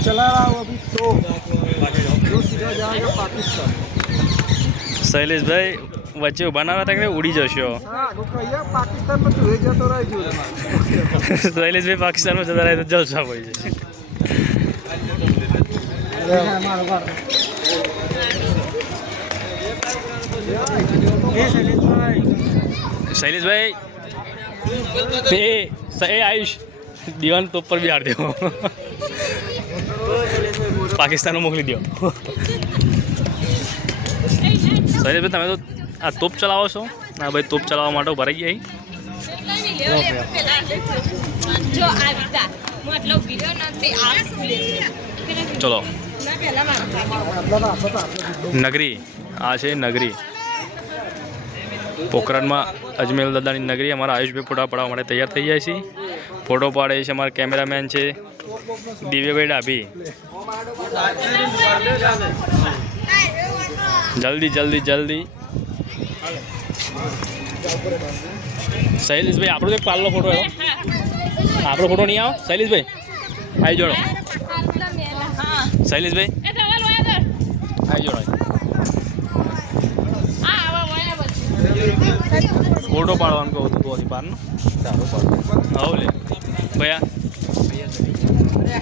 चला रहा हूँ अभी तो जो सीधा जाएगा पाकिस्तान। शैलेश भाई वच्चे उभा ना रहता कि उड़ी जशो हाँ वो कहिए पाकिस्तान में तू भेजा तो रह जो शैलेश भाई पाकिस्तान में जता रहे तो जलसा पड़ी जશે शैलेश भाई ए आयुष दीवान तो पर भी हार दो पाकिस्तान में मोकली दो शैलेश भाई તમે તો આ તોપ ચલાવો છો ના ભાઈ તોપ ચલાવવા માટે ઉભા રહી ગયા ચલો નગરી આ છે નગરી પોખરણમાં અજમેર દાદાની નગરી અમારા આયુષભાઈ ફોટા પાડવા માટે તૈયાર થઈ જાય છે ફોટો પાડે છે અમારા કેમેરામેન છે દિવ્યભાઈ ડાભી જલ્દી જલ્દી જલ્દી શૈલેષભાઈ આપણો એક પાલનો ફોટો આવ્યો આપણો ફોટો નહીં આવો શૈલેષભાઈ આવી જોડો શૈલેષભાઈ આવી જોડો ફોટો પાડવાનું કહું હતું તો પારનો આવો લે ભૈયા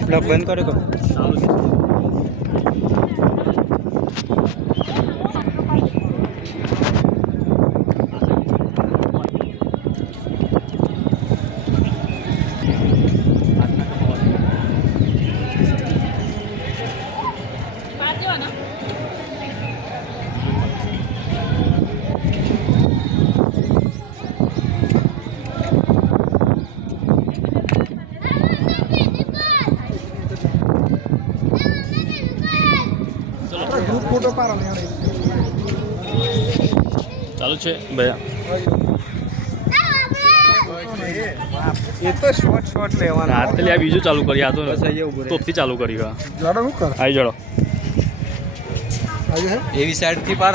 ब्लॉग बंद करे तो ચાલુ છે ग्रुप फोटो पारा नहीं ચાલુ છે ભૈયા ये तो शॉर्ट शॉर्ट लेवाना હાથ લે આ બીજું ચાલુ કરી આ તો તોપથી ચાલુ કર્યું लड़ा हूँ कर આવી જોડો आगे है એવી સાઈડ થી પાર